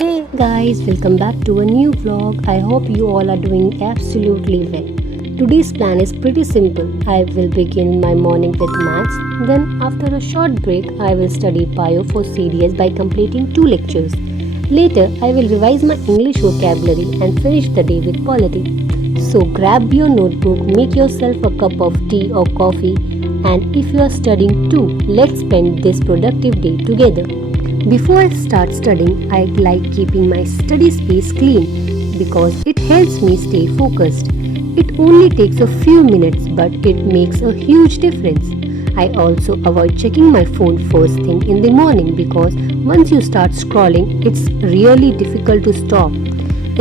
Hey guys, welcome back to a new vlog. I hope you all are doing absolutely well. Today's plan is pretty simple. I will begin my morning with maths. Then, after a short break, I will study bio for CDS by completing 2 lectures. Later, I will revise my English vocabulary and finish the day with polity. So, grab your notebook, make yourself a cup of tea or coffee, and if you are studying too, let's spend this productive day together. Before I start studying, I like keeping my study space clean because it helps me stay focused. It only takes a few minutes, but it makes a huge difference. I also avoid checking my phone first thing in the morning because once you start scrolling, it's really difficult to stop.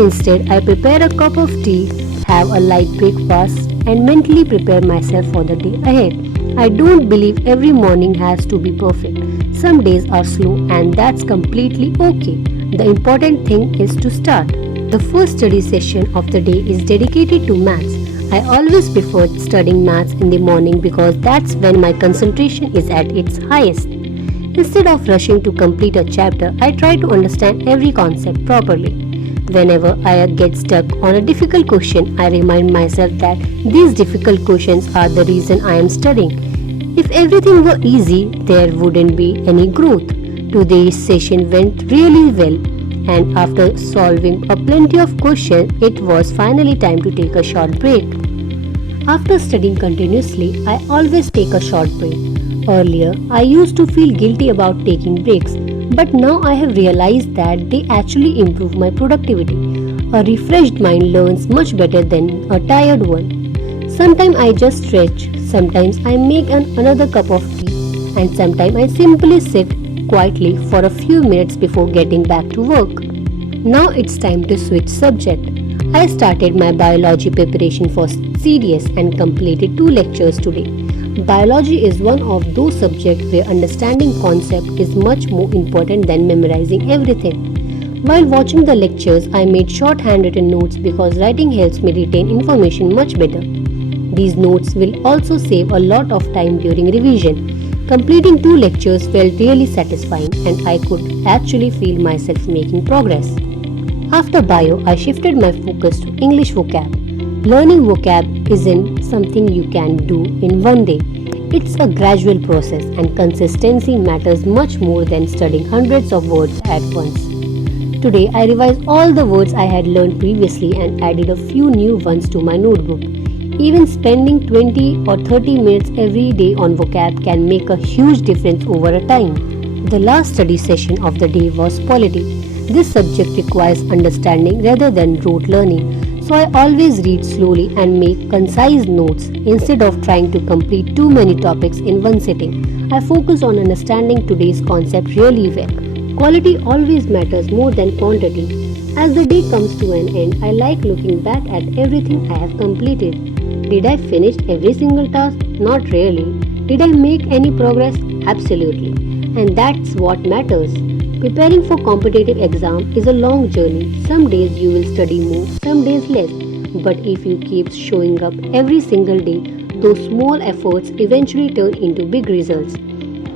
Instead, I prepare a cup of tea, have a light breakfast, and mentally prepare myself for the day ahead. I don't believe every morning has to be perfect. Some days are slow, and that's completely okay. The important thing is to start. The first study session of the day is dedicated to maths. I always prefer studying maths in the morning because that's when my concentration is at its highest. Instead of rushing to complete a chapter, I try to understand every concept properly. Whenever I get stuck on a difficult question, I remind myself that these difficult questions are the reason I am studying. If everything were easy, there wouldn't be any growth. Today's session went really well, and after solving a plenty of questions, it was finally time to take a short break. After studying continuously, I always take a short break. Earlier, I used to feel guilty about taking breaks, but now I have realized that they actually improve my productivity. A refreshed mind learns much better than a tired one. Sometimes I just stretch, sometimes I make another cup of tea, and sometimes I simply sit quietly for a few minutes before getting back to work. Now it's time to switch subject. I started my biology preparation for CDS and completed 2 lectures today. Biology is one of those subjects where understanding concept is much more important than memorizing everything. While watching the lectures, I made short handwritten notes because writing helps me retain information much better. These notes will also save a lot of time during revision. Completing 2 lectures felt really satisfying and I could actually feel myself making progress. After bio, I shifted my focus to English vocab. Learning vocab isn't something you can do in one day. It's a gradual process and consistency matters much more than studying hundreds of words at once. Today, I revised all the words I had learned previously and added a few new ones to my notebook. Even spending 20 or 30 minutes every day on vocab can make a huge difference over a time. The last study session of the day was polity. This subject requires understanding rather than rote learning, so I always read slowly and make concise notes instead of trying to complete too many topics in one sitting. I focus on understanding today's concept really well. Quality always matters more than quantity. As the day comes to an end, I like looking back at everything I have completed. Did I finish every single task? Not really. Did I make any progress? Absolutely. And that's what matters. Preparing for competitive exam is a long journey. Some days you will study more, some days less. But if you keep showing up every single day, those small efforts eventually turn into big results.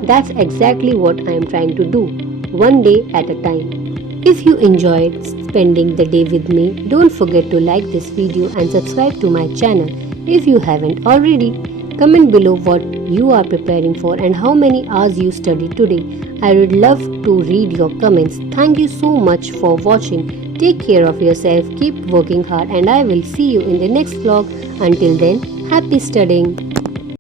That's exactly what I am trying to do, one day at a time. If you enjoyed spending the day with me, don't forget to like this video and subscribe to my channel. If you haven't already, comment below what you are preparing for and how many hours you studied today. I would love to read your comments. Thank you so much for watching. Take care of yourself, keep working hard, and I will see you in the next vlog. Until then, happy studying.